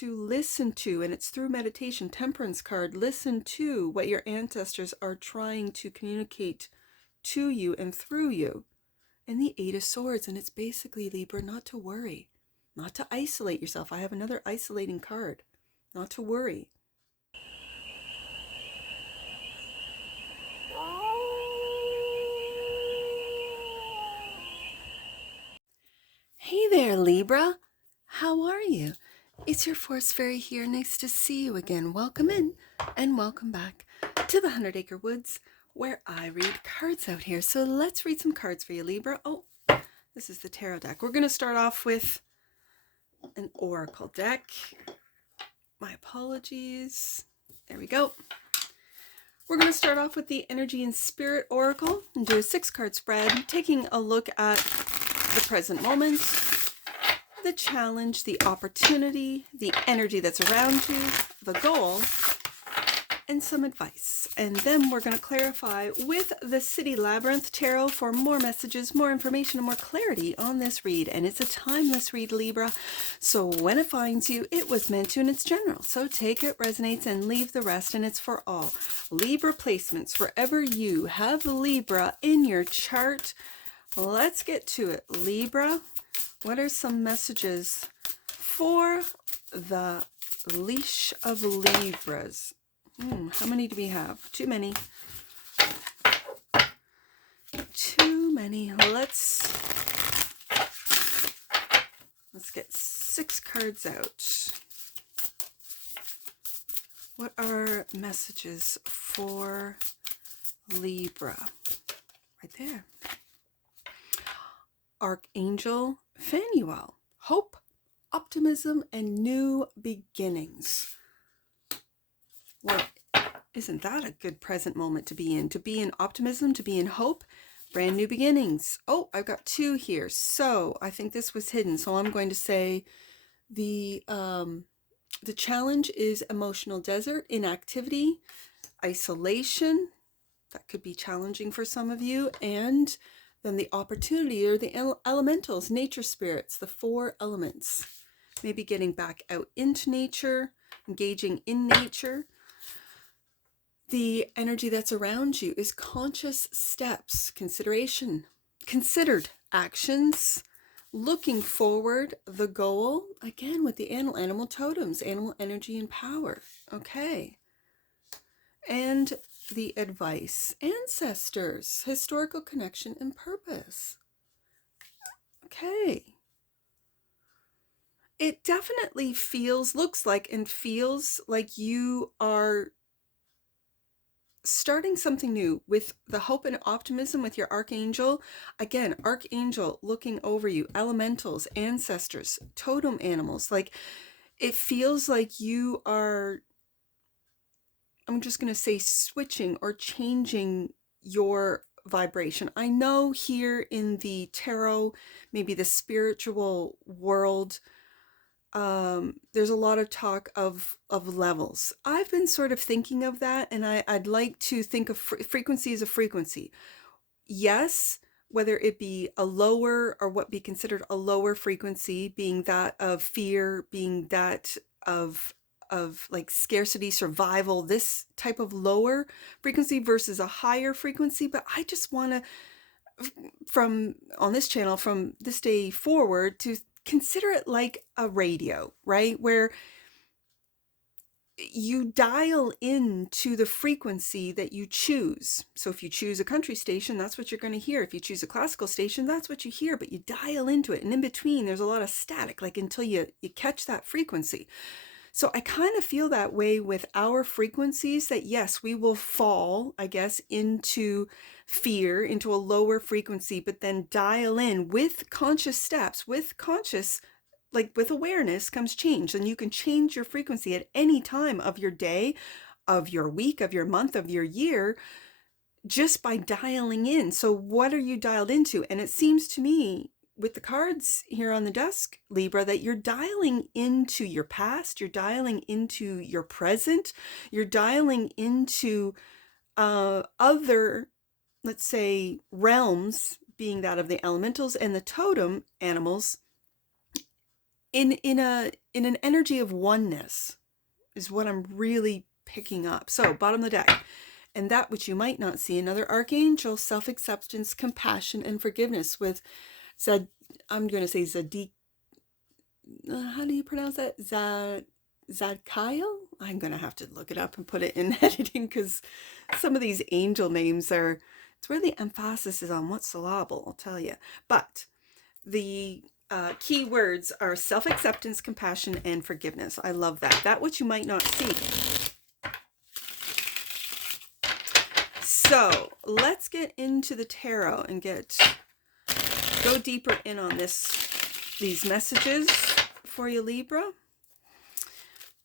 to listen to, and it's through meditation, Temperance card, listen to what your ancestors are trying to communicate to you and through you. And the Eight of Swords, and it's basically, Libra, not to worry, not to isolate yourself. I have another isolating card. Not to worry. Hey there, Libra. How are you? It's your Force Fairy here. Nice to see you again. Welcome in and welcome back to the 100 Acre Woods, where I read cards out here. So let's read some cards for you, Libra. Oh, this is the tarot deck. We're going to start off with an oracle deck. My apologies. There we go. We're going to start off with the Energy and Spirit Oracle and do a 6-card spread, taking a look at the present moment, the challenge, the opportunity, the energy that's around you, the goal, and some advice. And then we're going to clarify with the City Labyrinth Tarot for more messages, more information, and more clarity on this read. And it's a timeless read, Libra. So when it finds you, it was meant to, and it's general. So take it, resonates, and leave the rest, and it's for all. Libra placements, wherever you have Libra in your chart. Let's get to it. Libra, what are some messages for the leash of Libras? How many do we have? Too many. Too many. Let's get 6 cards out. What are messages for Libra? Right there. Archangel Phanuel. Hope, optimism, and new beginnings. Well, isn't that a good present moment to be in? To be in optimism, to be in hope, brand new beginnings. Oh, I've got 2 here. So I think this was hidden. So I'm going to say the challenge is emotional desert, inactivity, isolation. That could be challenging for some of you. And then the opportunity are the elementals, nature spirits, the 4 elements. Maybe getting back out into nature, engaging in nature. The energy that's around you is conscious steps, consideration, considered actions, looking forward, the goal, again with the animal totems, animal energy and power. Okay. And the advice, ancestors, historical connection and purpose. Okay. It definitely looks like and feels like you are starting something new with the hope and optimism with your archangel. Again, archangel looking over you, elementals, ancestors, totem animals. Like, it feels like you are, I'm just going to say, switching or changing your vibration. I know here in the tarot, maybe the spiritual world, there's a lot of talk of levels. I've been sort of thinking of that, and I'd like to think of frequency as a frequency. Yes, whether it be a lower, or what be considered a lower frequency, being that of fear, being that of like scarcity, survival, this type of lower frequency versus a higher frequency. But I just want to, from on this channel, from this day forward, to consider it like a radio, right? Where you dial into the frequency that you choose. So if you choose a country station, that's what you're going to hear. If you choose a classical station, that's what you hear, but you dial into it. And in between, there's a lot of static, like until you catch that frequency. So I kind of feel that way with our frequencies, that yes, we will fall, I guess, into fear, into a lower frequency, but then dial in with conscious steps, with conscious, like with awareness comes change. And you can change your frequency at any time of your day, of your week, of your month, of your year, just by dialing in. So what are you dialed into? And it seems to me, with the cards here on the desk, Libra, that you're dialing into your past, you're dialing into your present, you're dialing into other, let's say, realms, being that of the elementals and the totem animals, in an energy of oneness is what I'm really picking up. So bottom of the deck. And that which you might not see, another archangel, self-acceptance, compassion, and forgiveness with Zad, I'm going to say Zadik, how do you pronounce that? Zadkiel? I'm going to have to look it up and put it in editing because some of these angel names are, it's where the emphasis is on what syllable, I'll tell you. But the key words are self-acceptance, compassion, and forgiveness. I love that. That which you might not see. So let's get into the tarot and go deeper in on these messages for you, Libra.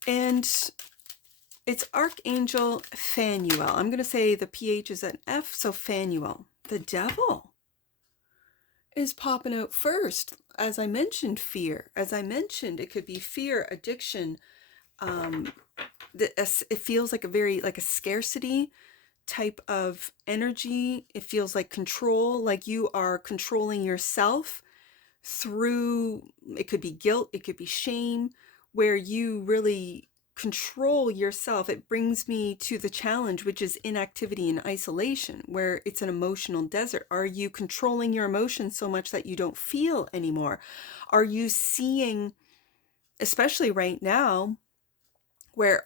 And it's Archangel Phanuel. I'm going to say the PH is an F, so Phanuel. The devil is popping out first. As I mentioned, fear. As I mentioned, it could be fear, addiction. It feels like like a scarcity type of energy. It feels like control, like you are controlling yourself through, it could be guilt, it could be shame, where you really control yourself. It brings me to the challenge, which is inactivity and isolation, where it's an emotional desert. Are you controlling your emotions so much that you don't feel anymore? Are you seeing, especially right now, where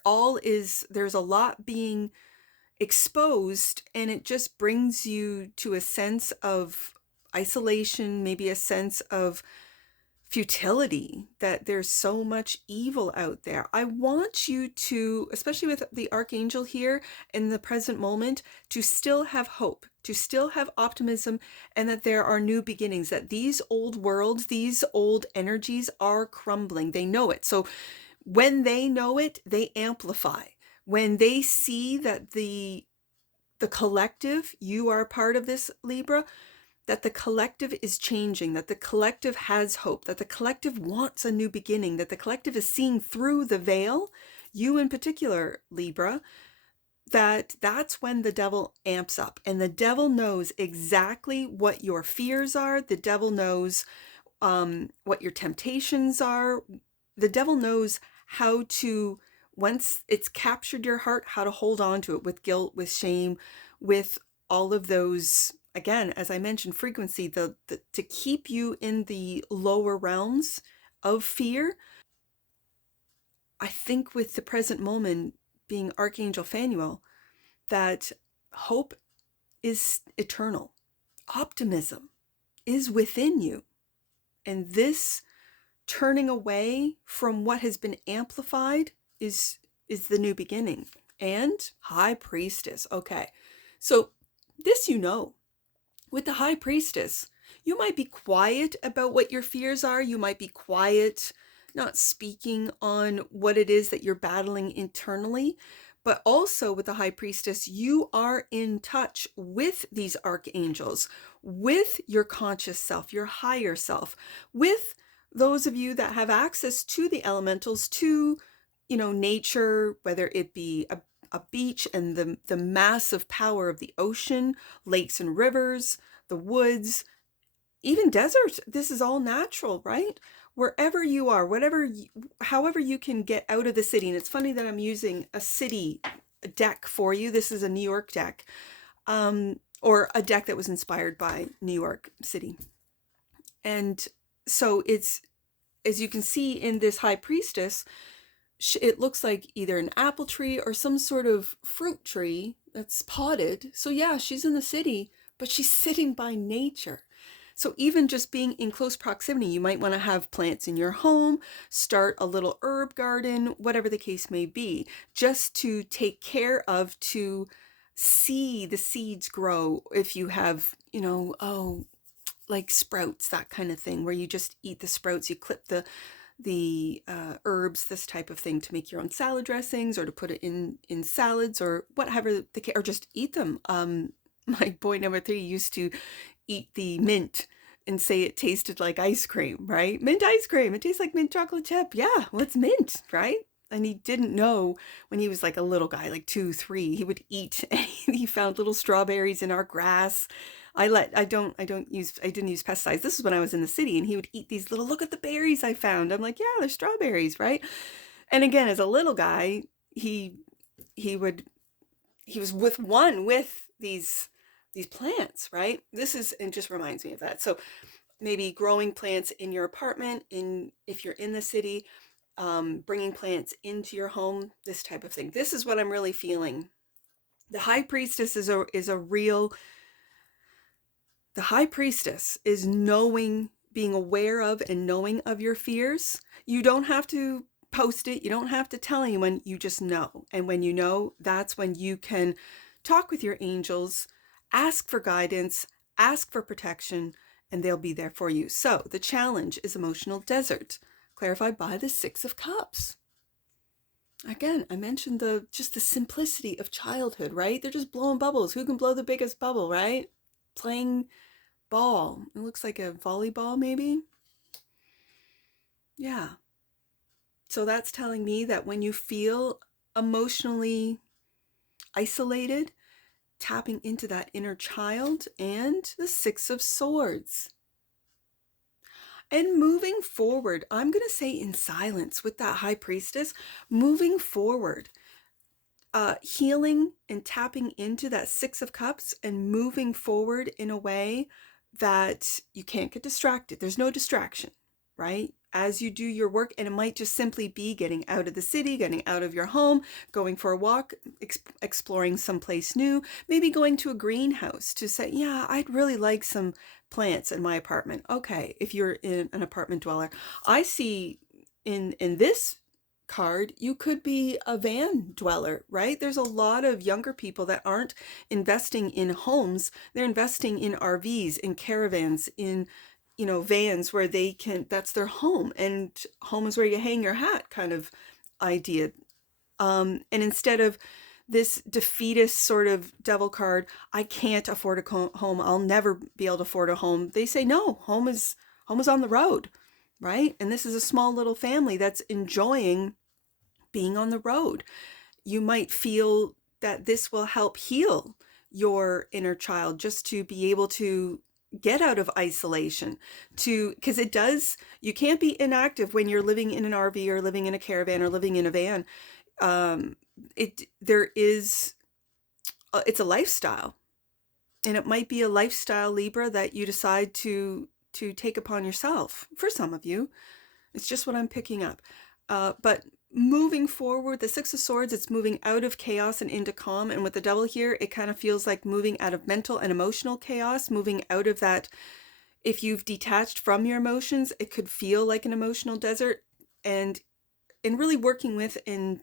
there's a lot being exposed, and it just brings you to a sense of isolation, maybe a sense of futility, that there's so much evil out there. I want you to, especially with the archangel here in the present moment, to still have hope, to still have optimism, and that there are new beginnings, that these old worlds, these old energies are crumbling. They know it. So when they know it, they amplify. When they see that the collective, you are part of this, Libra, that the collective is changing, that the collective has hope, that the collective wants a new beginning, that the collective is seeing through the veil, you in particular, Libra, that's when the devil amps up. And the devil knows exactly what your fears are. The devil knows what your temptations are. The devil knows how to, once it's captured your heart, how to hold on to it with guilt, with shame, with all of those, again, as I mentioned, frequency, to keep you in the lower realms of fear. I think with the present moment being Archangel Phanuel, that hope is eternal. Optimism is within you. And this turning away from what has been amplified is the new beginning. And High Priestess. Okay, so this, with the High Priestess, you might be quiet about what your fears are. You might be quiet, not speaking on what it is that you're battling internally. But also with the High Priestess, you are in touch with these archangels, with your conscious self, your higher self, with those of you that have access to the elementals, to, nature, whether it be a beach and the massive power of the ocean, lakes and rivers, the woods, even deserts. This is all natural, right? Wherever you are, however you can get out of the city. And it's funny that I'm using a city deck for you. This is a New York deck, or a deck that was inspired by New York City. And so it's, as you can see in this High Priestess, it looks like either an apple tree or some sort of fruit tree that's potted. So yeah, she's in the city, but she's sitting by nature. So even just being in close proximity, you might want to have plants in your home, start a little herb garden, whatever the case may be, just to take care of, to see the seeds grow. If you have, like sprouts, that kind of thing, where you just eat the sprouts, you clip the herbs, this type of thing, to make your own salad dressings, or to put it in salads, or whatever, or just eat them. My boy number 3 used to eat the mint and say it tasted like ice cream, right? Mint ice cream, it tastes like mint chocolate chip. Yeah, well, it's mint, right? And he didn't know, when he was like a little guy, like 2, 3, he would eat, and he found little strawberries in our grass. I didn't use pesticides. This is when I was in the city, and he would eat these little, look at the berries I found. I'm like, yeah, they're strawberries, right? And again, as a little guy, he would he was with these plants, right? This is, and just reminds me of that. So maybe growing plants in your apartment, in if you're in the city, bringing plants into your home, this type of thing. This is what I'm really feeling. The high priestess is a real, the high priestess is knowing, being aware of and knowing of your fears. You don't have to post it. You don't have to tell anyone. You just know. And when you know, that's when you can talk with your angels, ask for guidance, ask for protection, and they'll be there for you. So the challenge is emotional desert, clarified by the Six of Cups. Again, I mentioned just the simplicity of childhood, right? They're just blowing bubbles. Who can blow the biggest bubble, right? Playing ball. It looks like a volleyball, maybe. Yeah. So that's telling me that when you feel emotionally isolated, tapping into that inner child, and the Six of Swords. And moving forward, I'm going to say in silence with that high priestess, moving forward, healing and tapping into that Six of Cups and moving forward in a way that you can't get distracted. There's no distraction, right? As you do your work, and it might just simply be getting out of the city, getting out of your home, going for a walk, exploring someplace new, maybe going to a greenhouse to say, yeah, I'd really like some plants in my apartment. Okay, if you're in an apartment dweller. I see in this card, you could be a van dweller, right? There's a lot of younger people that aren't investing in homes. They're investing in RVs, in caravans, in, vans where they can, that's their home, and home is where you hang your hat kind of idea. And instead of this defeatist sort of devil card, I can't afford a home, I'll never be able to afford a home. They say, no, home is on the road, right? And this is a small little family that's enjoying being on the road. You might feel that this will help heal your inner child, just to be able to get out of isolation, because it does, you can't be inactive when you're living in an RV or living in a caravan or living in a van. It's a lifestyle, and it might be a lifestyle, Libra, that you decide to take upon yourself. For some of you, it's just what I'm picking up. But moving forward, the Six of Swords, it's moving out of chaos and into calm. And with the Devil here, it kind of feels like moving out of mental and emotional chaos, moving out of that. If you've detached from your emotions, it could feel like an emotional desert. And really working with and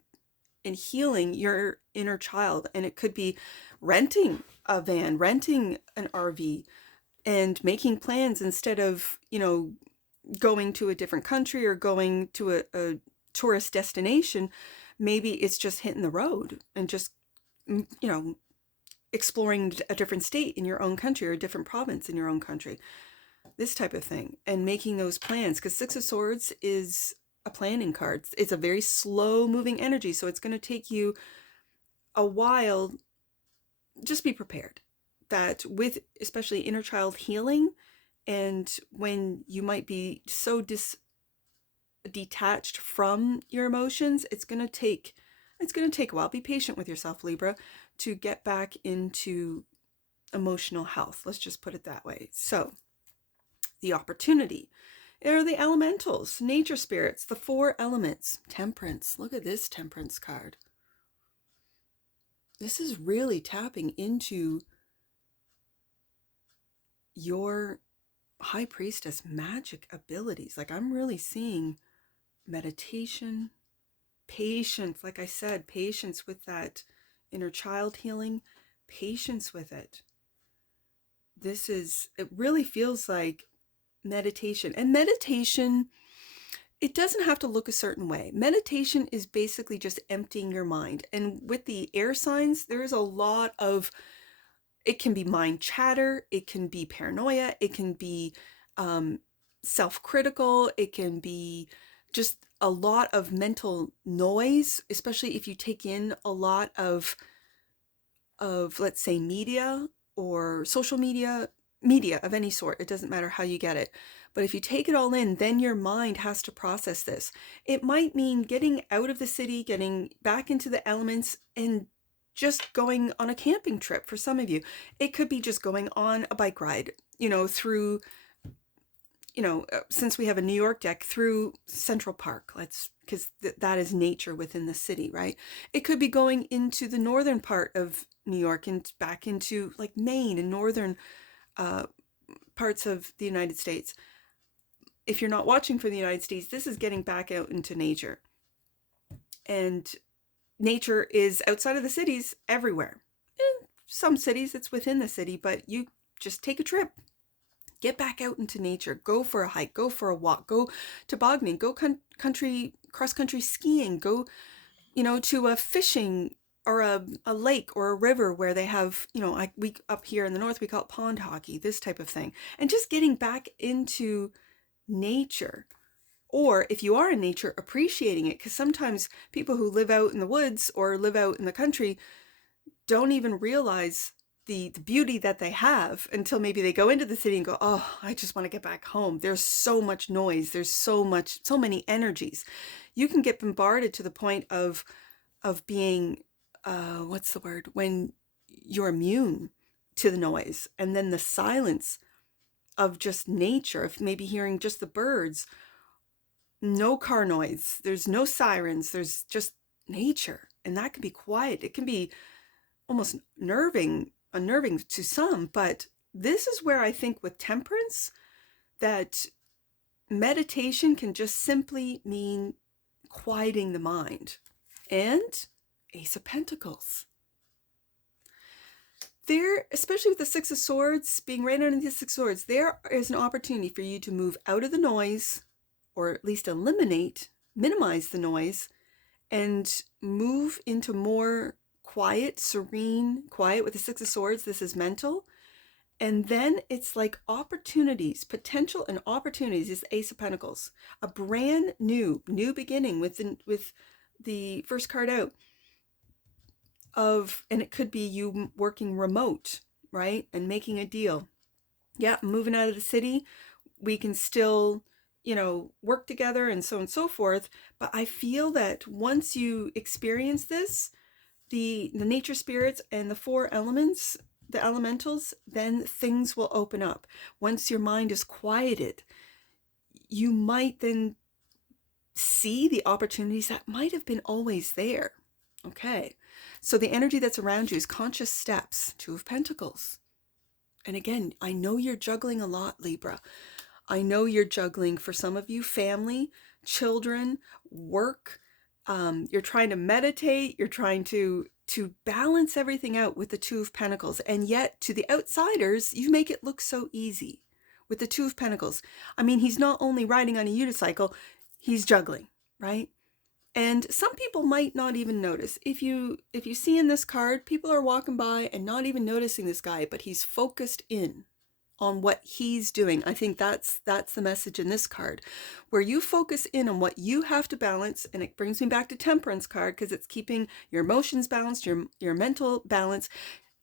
healing your inner child. And it could be renting a van, renting an RV, and making plans instead of, going to a different country or going to a tourist destination. Maybe it's just hitting the road and just, exploring a different state in your own country or a different province in your own country. This type of thing, and making those plans, because Six of Swords is a planning card. It's a very slow moving energy, so it's going to take you a while. Just be prepared that with especially inner child healing, and when you might be so detached from your emotions, it's going to take a while. Be patient with yourself, Libra, to get back into emotional health. Let's just put it that way. So the opportunity, there are the elementals, nature spirits, the four elements, temperance. Look at this temperance card. This is really tapping into your high priestess magic abilities. Like, I'm really seeing meditation, patience, like I said, patience with that inner child healing, patience with it. It really feels like meditation. And meditation, it doesn't have to look a certain way. Meditation is basically just emptying your mind. And with the air signs, there is a lot of, it can be mind chatter, it can be paranoia, it can be self-critical, it can be just a lot of mental noise, especially if you take in a lot of let's say media or social media, media of any sort. It doesn't matter how you get it. But if you take it all in, then your mind has to process this. It might mean getting out of the city, getting back into the elements, and just going on a camping trip for some of you. It could be just going on a bike ride, through, since we have a New York deck, through Central Park, because that is nature within the city, right? It could be going into the northern part of New York and back into like Maine and northern parts of the United States. If you're not watching for the United States, this is getting back out into nature. And nature is outside of the cities everywhere. In some cities, it's within the city, but you just take a trip. Get back out into nature. Go for a hike. Go for a walk. Go tobogganing. Go cross-country skiing. Go, to a fishing or a lake or a river where they have, we up here in the north, we call it pond hockey, this type of thing. And just getting back into nature. Or if you are in nature, appreciating it, because sometimes people who live out in the woods or live out in the country don't even realize the beauty that they have until maybe they go into the city and go, oh, I just want to get back home. There's so much noise. There's so many energies. You can get bombarded to the point of being, what's the word? When you're immune to the noise, and then the silence of just nature, of maybe hearing just the birds, no car noise, there's no sirens, there's just nature. And that can be quiet. It can be almost unnerving to some, but this is where I think with temperance, that meditation can just simply mean quieting the mind. And Ace of Pentacles. There, especially with the Six of Swords, being right underneath the Six of Swords, there is an opportunity for you to move out of the noise, or at least minimize the noise, and move into more quiet, serene, quiet. With the Six of Swords, this is mental. And then it's like opportunities, potential and opportunities is the Ace of Pentacles. A brand new beginning with the first card out. And it could be you working remote, right? And making a deal. Yeah, moving out of the city. We can still, work together and so on and so forth. But I feel that once you experience this, the nature spirits and the four elements, the elementals, then things will open up. Once your mind is quieted, you might then see the opportunities that might have been always there. Okay, so the energy that's around you is conscious steps, Two of Pentacles. And again, I know you're juggling a lot, Libra. I know you're juggling, for some of you, family, children, work. You're trying to meditate. You're trying to balance everything out with the Two of Pentacles. And yet, to the outsiders, you make it look so easy with the Two of Pentacles. I mean, he's not only riding on a unicycle, he's juggling, right? And some people might not even notice. If you see in this card, people are walking by and not even noticing this guy, but he's focused in on what he's doing. I think that's the message in this card, where you focus in on what you have to balance. And it brings me back to Temperance card, because it's keeping your emotions balanced, your mental balance,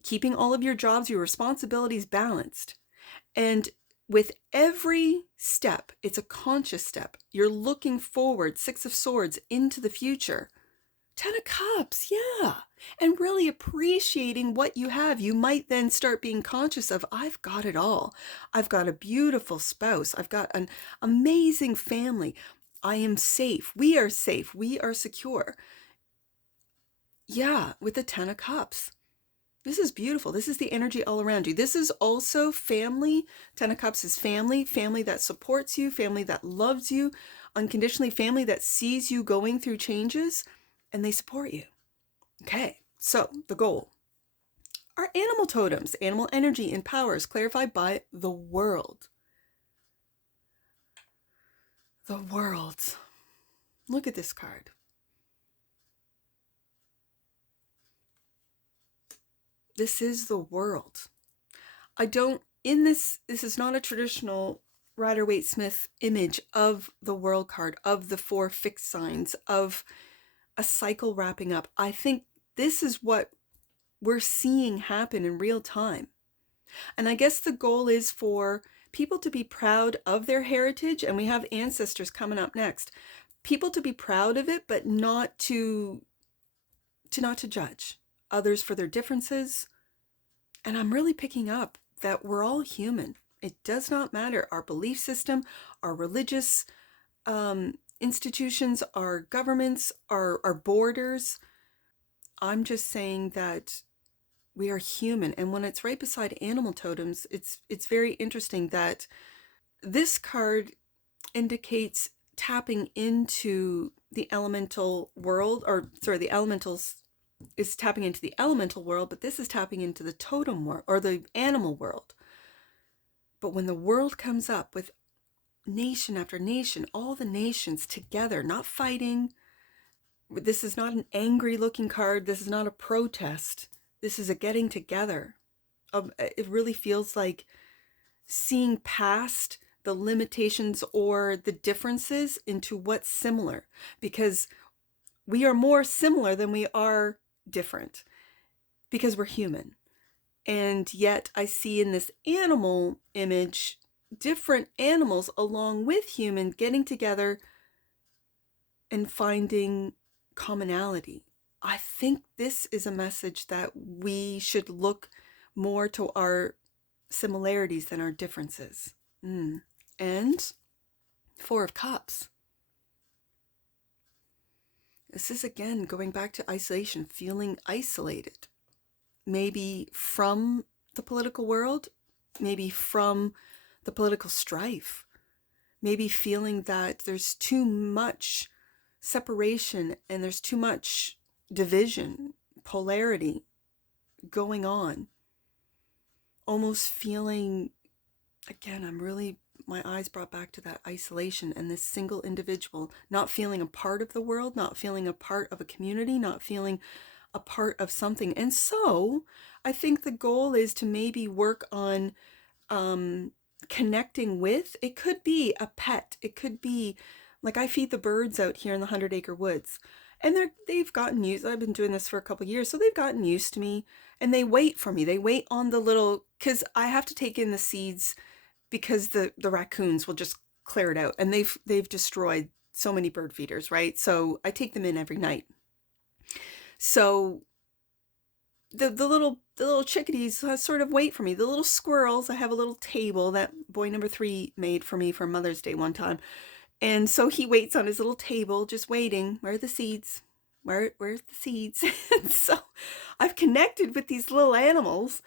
keeping all of your jobs, your responsibilities balanced. And with every step, it's a conscious step. You're looking forward, Six of Swords, into the future. Ten of Cups, yeah. And really appreciating what you have. You might then start being conscious of, I've got it all. I've got a beautiful spouse. I've got an amazing family. I am safe. We are safe. We are secure. Yeah, with the Ten of Cups. This is beautiful. This is the energy all around you. This is also family. Ten of Cups is family that supports you, family that loves you unconditionally, family that sees you going through changes, and they support you. Okay, so the goal. Our animal totems, animal energy and powers clarified by the world. The world. Look at this card. This is the world. This is not a traditional Rider-Waite-Smith image of the world card, of the four fixed signs, of a cycle wrapping up. I think this is what we're seeing happen in real time. And I guess the goal is for people to be proud of their heritage, and we have ancestors coming up next. People to be proud of it, but not to judge others for their differences. And I'm really picking up that we're all human. It does not matter our belief system, our religious institutions, our governments, our borders. I'm just saying that we are human. And when it's right beside animal totems, it's very interesting that this card indicates tapping into the elemental world, or sorry, the elementals is tapping into the elemental world, but this is tapping into the totem world or the animal world. But when the world comes up with nation after nation, all the nations together, not fighting, this is not an angry looking card. This is not a protest. This is a getting together. It really feels like seeing past the limitations or the differences into what's similar, because we are more similar than we are different, because we're human. And yet I see in this animal image different animals along with human getting together and finding commonality. I think this is a message that we should look more to our similarities than our differences. And Four of Cups. This is again going back to isolation, feeling isolated. Maybe from the political world, maybe from the political strife, maybe feeling that there's too much separation and there's too much division, polarity going on. Almost feeling, again, my eyes brought back to that isolation and this single individual, not feeling a part of the world, not feeling a part of a community, not feeling a part of something. And so I think the goal is to maybe work on connecting with, it could be a pet. It could be like I feed the birds out here in the 100-acre woods, and they've gotten used. I've been doing this for a couple of years, so they've gotten used to me, and they wait for me. They wait on the little, because I have to take in the seeds because the raccoons will just clear it out, and they've destroyed so many bird feeders, right? So I take them in every night. So the little chickadees sort of wait for me. The little squirrels, I have a little table that boy number 3 made for me for Mother's Day one time. And so he waits on his little table, just waiting. Where are the seeds? Where's the seeds? And so I've connected with these little animals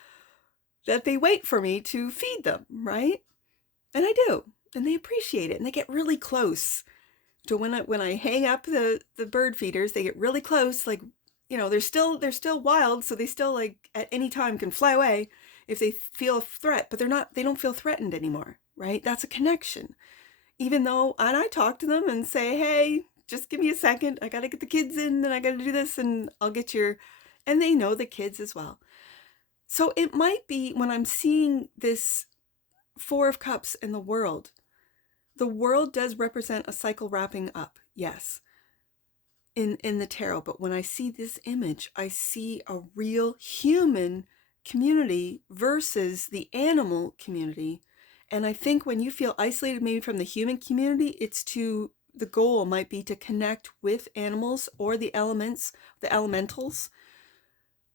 that they wait for me to feed them, right? And I do. And they appreciate it. And they get really close. So when I hang up the bird feeders, they get really close, like, you know, they're still wild, so they still, like, at any time can fly away if they feel a threat, but they don't feel threatened anymore, right? That's a connection. Even though, and I talk to them and say, hey, just give me a second. I got to get the kids in and I got to do this and I'll get and they know the kids as well. So it might be when I'm seeing this Four of Cups in the world does represent a cycle wrapping up. Yes. In the tarot, but when I see this image, I see a real human community versus the animal community. And I think when you feel isolated maybe from the human community, the goal might be to connect with animals or the elements, the elementals.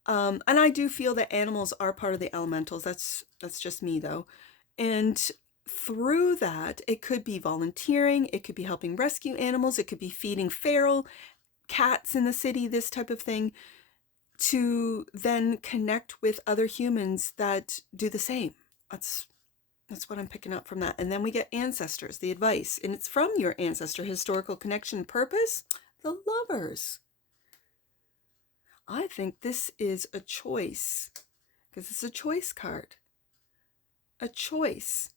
And I do feel that animals are part of the elementals. That's just me though. And through that, it could be volunteering, it could be helping rescue animals, it could be feeding feral cats in the city, this type of thing, to then connect with other humans that do the same. That's what I'm picking up from that. And then we get ancestors, the advice, and it's from your ancestor, historical connection, purpose, the Lovers. I think this is a choice, because it's a choice card. A choice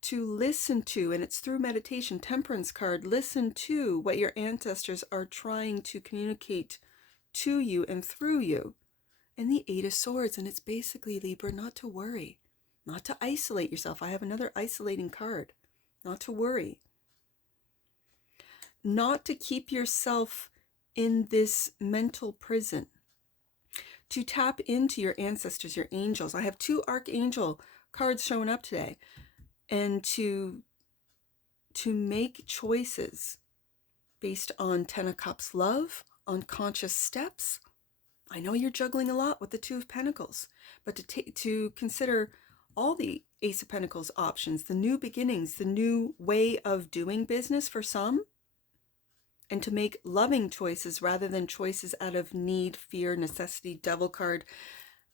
to listen to, and it's through meditation, Temperance card, listen to what your ancestors are trying to communicate to you and through you. And the Eight of Swords, and it's basically, Libra, not to worry, not to isolate yourself. I have another isolating card. Not to worry. Not to keep yourself in this mental prison. to tap into your ancestors, your angels. I have 2 archangel cards showing up today. And to make choices based on 10 of Cups love, on conscious steps. I know you're juggling a lot with the 2 of Pentacles, but to consider all the Ace of Pentacles options, the new beginnings, the new way of doing business for some, and to make loving choices rather than choices out of need, fear, necessity, Devil card,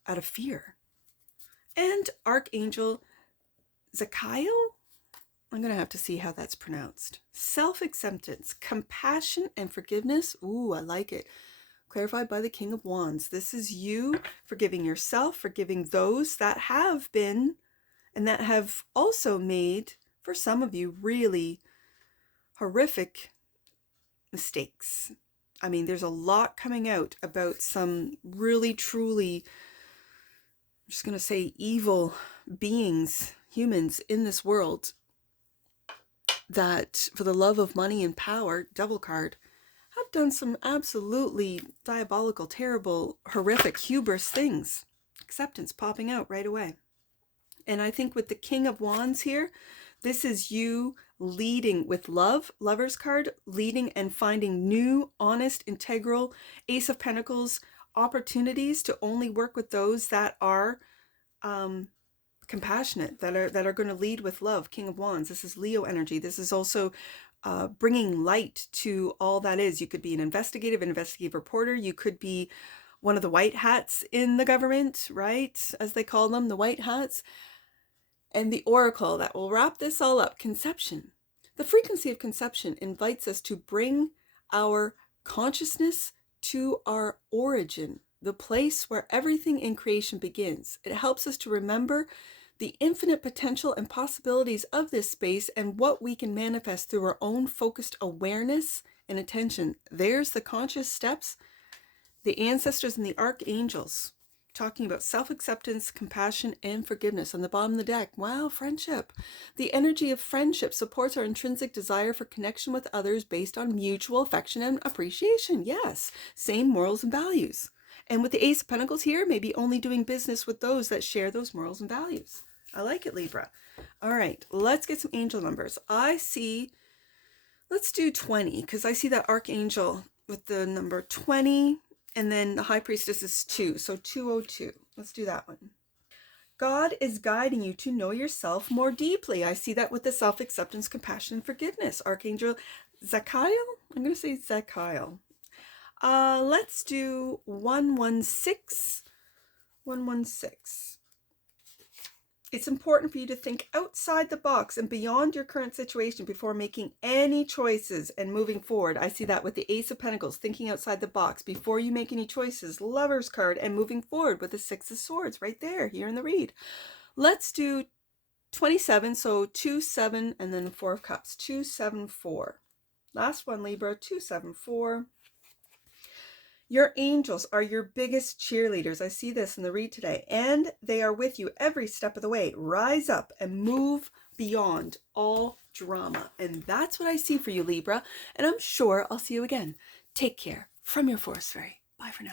out of fear. And Archangel Zakael, I'm going to have to see how that's pronounced. Self-acceptance, compassion, and forgiveness. Ooh, I like it. Clarified by the King of Wands. This is you forgiving yourself, forgiving those that have been, and that have also made, for some of you, really horrific mistakes. I mean, there's a lot coming out about some really, truly, I'm just going to say, evil beings, humans in this world that, for the love of money and power, Devil card, have done some absolutely diabolical, terrible, horrific, hubris things. Acceptance popping out right away. And I think with the King of Wands here, this is you leading with love, Lover's card, leading and finding new, honest, integral, Ace of Pentacles opportunities to only work with those that are compassionate, that are going to lead with love. King of Wands, this is Leo energy. This is also bringing light to all that is. You could be an investigative reporter. You could be one of the white hats in the government, right? As they call them, the white hats. And the oracle that will wrap this all up, conception. The frequency of conception invites us to bring our consciousness to our origin, the place where everything in creation begins. It helps us to remember the infinite potential and possibilities of this space and what we can manifest through our own focused awareness and attention. There's the conscious steps, the ancestors and the archangels, talking about self-acceptance, compassion, and forgiveness. On the bottom of the deck, wow, friendship. The energy of friendship supports our intrinsic desire for connection with others based on mutual affection and appreciation. Yes, same morals and values. And with the Ace of Pentacles here, maybe only doing business with those that share those morals and values. I like it, Libra. All right, let's get some angel numbers. I see, let's do 20, because I see that archangel with the number 20, and then the high priestess is 2, so 202. Let's do that one. God is guiding you to know yourself more deeply. I see that with the self-acceptance, compassion, and forgiveness. Archangel Zakael, I'm going to say Zakael. Let's do 116. 116. It's important for you to think outside the box and beyond your current situation before making any choices and moving forward. I see that with the Ace of Pentacles, thinking outside the box before you make any choices. Lover's card, and moving forward with the 6 of Swords right there, here in the read. Let's do 27, so 2, 7, and then 4 of Cups. 2, 7, 4. Last one, Libra, 2, 7, 4. Your angels are your biggest cheerleaders. I see this in the read today, and they are with you every step of the way. Rise up and move beyond all drama. And that's what I see for you, Libra. And I'm sure I'll see you again. Take care from your Forest Fairy. Bye for now.